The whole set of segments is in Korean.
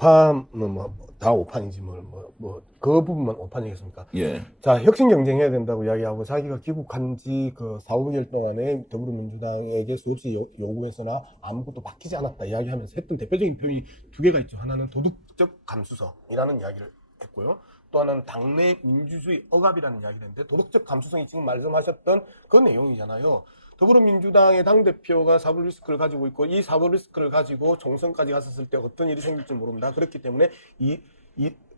오판은 다 오판이지 그 부분만 오판이겠습니까? 예. 자, 혁신 경쟁해야 된다고 이야기하고 자기가 귀국한 지 그 4, 5개월 동안에 더불어민주당에게 수없이 요구했으나 아무것도 바뀌지 않았다 이야기하면서 했던 대표적인 표현이 두 개가 있죠. 하나는 도덕적 감수성이라는 이야기를 했고요. 또 하나는 당내 민주주의 억압이라는 이야기를 했는데, 도덕적 감수성이 지금 말씀하셨던 그 내용이잖아요. 더불어민주당의 당대표가 사법 리스크를 가지고 있고, 이 사법 리스크를 가지고 총선까지 갔었을 때 어떤 일이 생길지 모른다. 그렇기 때문에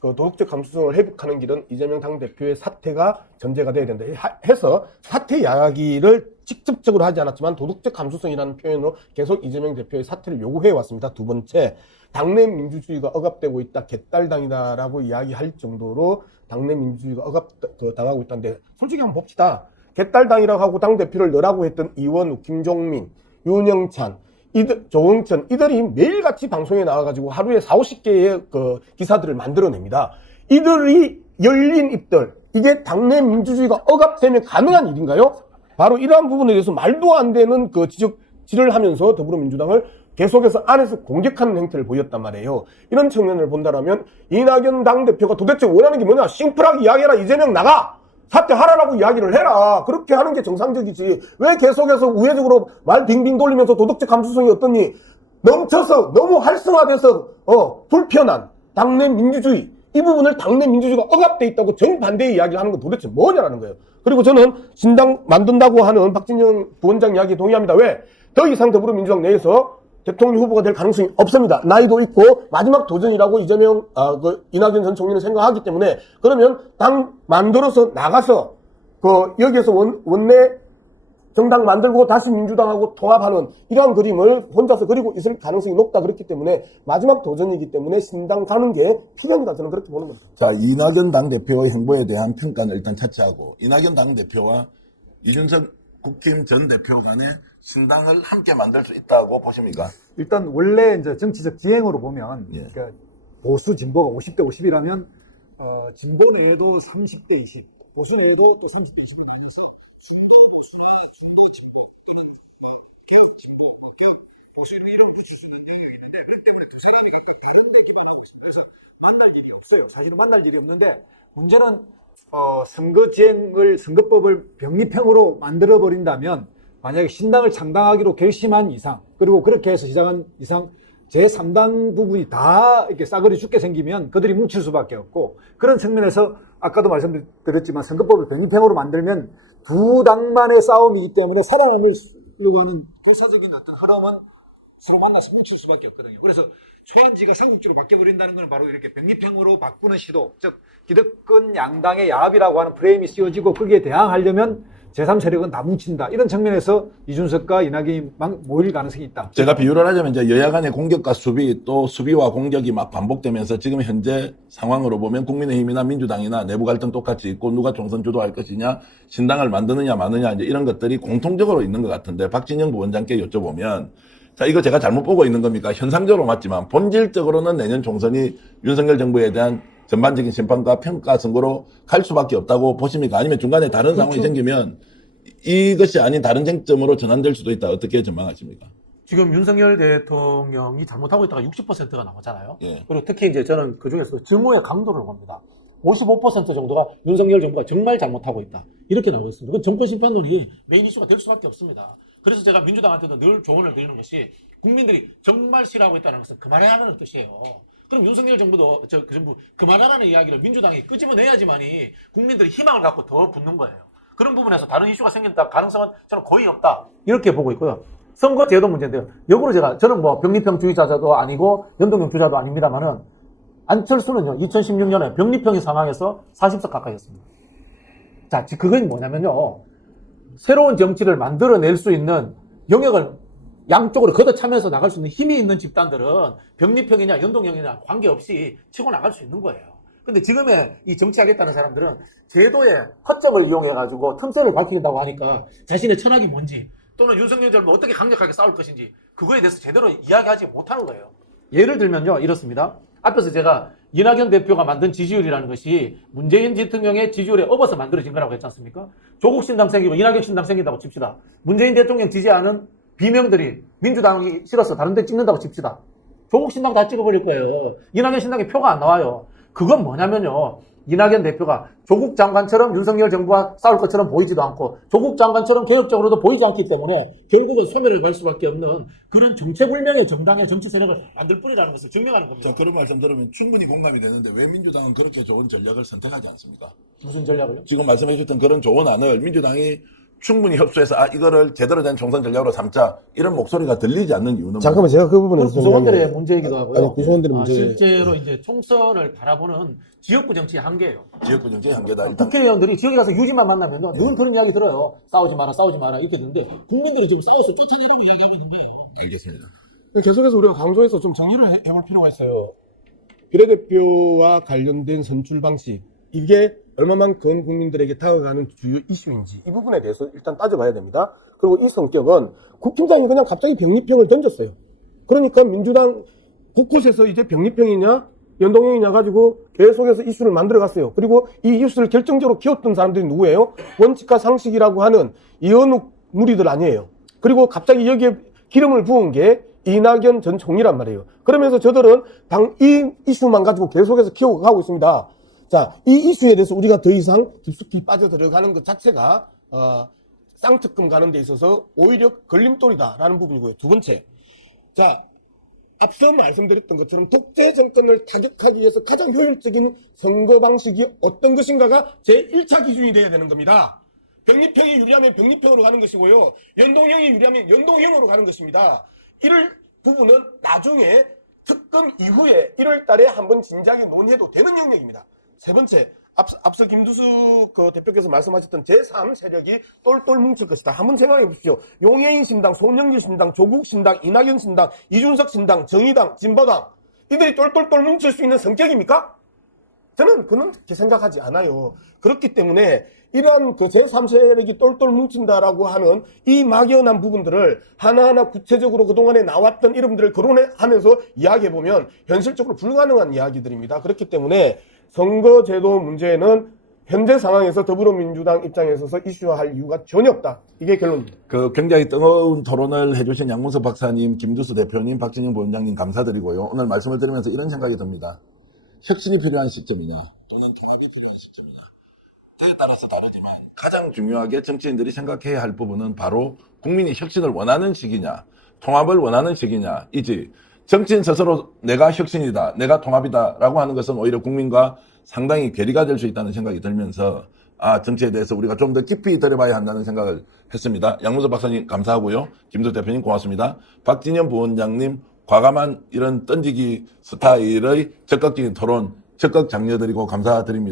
그 도덕적 감수성을 회복하는 길은 이재명 당대표의 사퇴가 전제가 돼야 된다 해서 사퇴 이야기를 직접적으로 하지 않았지만 도덕적 감수성이라는 표현으로 계속 이재명 대표의 사퇴를 요구해 왔습니다. 두 번째, 당내 민주주의가 억압되고 있다, 개딸당이다라고 이야기할 정도로 당내 민주주의가 당하고 있다는데, 솔직히 한번 봅시다. 개딸당이라고 하고 당대표를 넣으라고 했던 이원우, 김종민, 윤영찬, 조응천, 이들이 매일같이 방송에 나와가지고 하루에 40~50개의 그 기사들을 만들어냅니다. 이들이 열린 입들, 이게 당내 민주주의가 억압되면 가능한 일인가요? 바로 이러한 부분에 대해서 말도 안 되는 그 지적질을 하면서 더불어민주당을 계속해서 안에서 공격하는 행태를 보였단 말이에요. 이런 측면을 본다라면 이낙연 당대표가 도대체 원하는 게 뭐냐? 심플하게 이야기해라. 이재명 나가! 사퇴하라라고 이야기를 해라. 그렇게 하는 게 정상적이지. 왜 계속해서 우회적으로 말 빙빙 돌리면서 도덕적 감수성이 어떠니 넘쳐서 너무 활성화돼서 불편한 당내 민주주의, 이 부분을 당내 민주주의가 억압돼 있다고 정반대의 이야기를 하는 건 도대체 뭐냐라는 거예요. 그리고 저는 신당 만든다고 하는 박진영 부원장 이야기 동의합니다. 왜? 더 이상 더불어민주당 내에서 대통령 후보가 될 가능성이 없습니다. 나이도 있고 마지막 도전이라고 이낙연 전 총리는 생각하기 때문에, 그러면 당 만들어서 나가서 여기에서 원내 정당 만들고 다시 민주당하고 통합하는 이러한 그림을 혼자서 그리고 있을 가능성이 높다. 그렇기 때문에 마지막 도전이기 때문에 신당 가는 게 필요합니다. 저는 그렇게 보는 겁니다. 자, 이낙연 당대표의 행보에 대한 평가는 일단 차치하고, 이낙연 당대표와 이준석 국힘 전 대표 간에 신당을 함께 만들 수 있다고 보십니까? 일단 원래 이제 정치적 지행으로 보면, 예. 그러니까 보수 진보가 50대 50이라면 진보 내에도 30대 20, 보수 내에도 또 30대 20을 나눠서 중도 보수나 중도 진보 또는 개혁 진보, 개혁 보수 이런 붙일 수 있는 영역이 있는데, 그렇기 때문에 두 사람이 각각 다른 데 기반하고 있습니다. 그래서 만날 일이 없어요. 사실은 만날 일이 없는데, 문제는 선거법을 병립형으로 만들어 버린다면, 만약에 신당을 창당하기로 결심한 이상, 그리고 그렇게 해서 시작한 이상 제3당 부분이 다 이렇게 싸그리 죽게 생기면 그들이 뭉칠 수밖에 없고, 그런 측면에서 아까도 말씀드렸지만 선거법을 병립형으로 만들면 두 당만의 싸움이기 때문에 살아남으려고 하는 도사적인 어떤 흐름은 서로 만나서 뭉칠 수밖에 없거든요. 그래서 초안지가 삼국지로 바뀌어버린다는 건 바로 이렇게 병립형으로 바꾸는 시도, 즉 기득권 양당의 야합이라고 하는 프레임이 씌워지고, 거기에 대항하려면 제3세력은 다 뭉친다. 이런 측면에서 이준석과 이낙연이 모일 가능성이 있다. 제가 비유를 하자면 이제 여야 간의 공격과 수비, 또 수비와 공격이 막 반복되면서 지금 현재 상황으로 보면 국민의힘이나 민주당이나 내부 갈등 똑같이 있고, 누가 총선 주도할 것이냐, 신당을 만드느냐 마느냐, 이제 이런 것들이 공통적으로 있는 것 같은데, 박진영 부원장께 여쭤보면, 자, 이거 제가 잘못 보고 있는 겁니까? 현상적으로 맞지만 본질적으로는 내년 총선이 윤석열 정부에 대한 전반적인 심판과 평가 선거로 갈 수밖에 없다고 보십니까? 아니면 중간에 다른 상황이 생기면 이것이 아닌 다른 쟁점으로 전환될 수도 있다. 어떻게 전망하십니까? 지금 윤석열 대통령이 잘못하고 있다가 60%가 나오잖아요. 예. 그리고 특히 이제 저는 그 중에서 증오의 강도를 봅니다. 55% 정도가 윤석열 정부가 정말 잘못하고 있다, 이렇게 나오고 있습니다. 그 정권 심판론이 메인 이슈가 될 수밖에 없습니다. 그래서 제가 민주당한테도 늘 조언을 드리는 것이, 국민들이 정말 싫어하고 있다는 것은 그만하라는 뜻이에요. 그럼 윤석열 정부도 그 정부 그만하라는 이야기를 민주당이 끄집어내야지만이 국민들이 희망을 갖고 더 붙는 거예요. 그런 부분에서 다른 이슈가 생긴다 가능성은 저는 거의 없다, 이렇게 보고 있고요. 선거 제도 문제인데요. 역으로 저는 뭐 병립형주의자도 아니고 연동형주의자도 아닙니다만은, 안철수는요 2016년에 병립형의 상황에서 40석 가까이였습니다. 자, 그건 뭐냐면요, 새로운 정치를 만들어낼 수 있는 영역을 양쪽으로 걷어차면서 나갈 수 있는 힘이 있는 집단들은 병립형이냐 연동형이냐 관계없이 치고 나갈 수 있는 거예요. 근데 지금의 이 정치하겠다는 사람들은 제도의 허점을 이용해가지고 틈새를 밝힌다고 하니까 자신의 철학이 뭔지, 또는 윤석열 정부 어떻게 강력하게 싸울 것인지, 그거에 대해서 제대로 이야기하지 못하는 거예요. 예를 들면요, 이렇습니다. 앞에서 제가 이낙연 대표가 만든 지지율이라는 것이 문재인 대통령의 지지율에 업어서 만들어진 거라고 했지 않습니까? 조국 신당 생기고 이낙연 신당 생긴다고 칩시다. 문재인 대통령 지지하는 비명들이 민주당이 싫어서 다른 데 찍는다고 칩시다. 조국 신당 다 찍어버릴 거예요. 이낙연 신당에 표가 안 나와요. 그건 뭐냐면요. 이낙연 대표가 조국 장관처럼 윤석열 정부와 싸울 것처럼 보이지도 않고 조국 장관처럼 개혁적으로도 보이지 않기 때문에 결국은 소멸을 갈 수밖에 없는 그런 정체불명의 정당의 정치 세력을 만들 뿐이라는 것을 증명하는 겁니다. 자, 그런 말씀 들으면 충분히 공감이 되는데 왜 민주당은 그렇게 좋은 전략을 선택하지 않습니까? 무슨 전략을요? 지금 말씀해 주셨던 그런 좋은 안을 민주당이 충분히 협소해서 이거를 제대로 된 총선 전략으로 삼자 이런 목소리가 들리지 않는 이유는 잠깐만 제가 그 부분을 좀 구성원들의 이야기해요. 문제이기도 하고요. 아니, 구성원들의 문제. 실제로 이제 총선을 바라보는 지역구 정치의 한계예요. 지역구 정치의 한계다. 일단 국회의원들이 지역에 가서 유지만 만나면 늘 그런 이야기 들어요. 싸우지 마라 이렇게 되는데 국민들이 지금 싸워서 쫓아내려고 이야기하고 있는 거예요. 알겠습니다. 계속해서 우리가 강조해서 좀 정리를 해볼 필요가 있어요. 비례대표와 관련된 선출 방식, 이게 얼마만큼 국민들에게 다가가는 주요 이슈인지 이 부분에 대해서 일단 따져봐야 됩니다. 그리고 이 성격은 국힘당이 그냥 갑자기 병립형을 던졌어요. 그러니까 민주당 곳곳에서 이제 병립형이냐 연동형이냐 가지고 계속해서 이슈를 만들어갔어요. 그리고 이 이슈를 결정적으로 키웠던 사람들이 누구예요? 원칙과 상식이라고 하는 이현욱 무리들 아니에요. 그리고 갑자기 여기에 기름을 부은 게 이낙연 전 총리란 말이에요. 그러면서 저들은 이 이슈만 가지고 계속해서 키워가고 있습니다. 자, 이 이슈에 대해서 우리가 더 이상 깊숙이 빠져들어가는 것 자체가 쌍특금 가는 데 있어서 오히려 걸림돌이다라는 부분이고요. 두 번째, 자, 앞서 말씀드렸던 것처럼 독재 정권을 타격하기 위해서 가장 효율적인 선거 방식이 어떤 것인가가 제1차 기준이 되어야 되는 겁니다. 병립형이 유리하면 병립형으로 가는 것이고요. 연동형이 유리하면 연동형으로 가는 것입니다. 이럴 부분은 나중에 특검 이후에 1월 달에 한번 진지하게 논의해도 되는 영역입니다. 세 번째, 앞서 김두수 대표께서 말씀하셨던 제3 세력이 똘똘 뭉칠 것이다. 한번 생각해 보십시오. 용해인 신당, 손영길 신당, 조국 신당, 이낙연 신당, 이준석 신당, 정의당, 진보당 이들이 똘똘똘 뭉칠 수 있는 성격입니까? 저는 그렇게 생각하지 않아요. 그렇기 때문에 이러한 제3 세력이 똘똘 뭉친다라고 하는 이 막연한 부분들을 하나하나 구체적으로 그동안에 나왔던 이름들을 거론하면서 이야기해보면 현실적으로 불가능한 이야기들입니다. 그렇기 때문에 선거제도 문제는 현재 상황에서 더불어민주당 입장에서 이슈화할 이유가 전혀 없다. 이게 결론입니다. 굉장히 뜨거운 토론을 해주신 양문석 박사님, 김두수 대표님, 박진영 부원장님 감사드리고요. 오늘 말씀을 들으면서 이런 생각이 듭니다. 혁신이 필요한 시점이냐 또는 통합이 필요한 시점이냐 때에 따라서 다르지만 가장 중요하게 정치인들이 생각해야 할 부분은 바로 국민이 혁신을 원하는 시기냐 통합을 원하는 시기냐이지 정치인 스스로 내가 혁신이다 내가 통합이다 라고 하는 것은 오히려 국민과 상당히 괴리가 될 수 있다는 생각이 들면서 정치에 대해서 우리가 좀 더 깊이 들여봐야 한다는 생각을 했습니다. 양문석 박사님 감사하고요. 김두수 대표님 고맙습니다. 박진영 부원장님 과감한 이런 던지기 스타일의 적극적인 토론 적극 장려드리고 감사드립니다.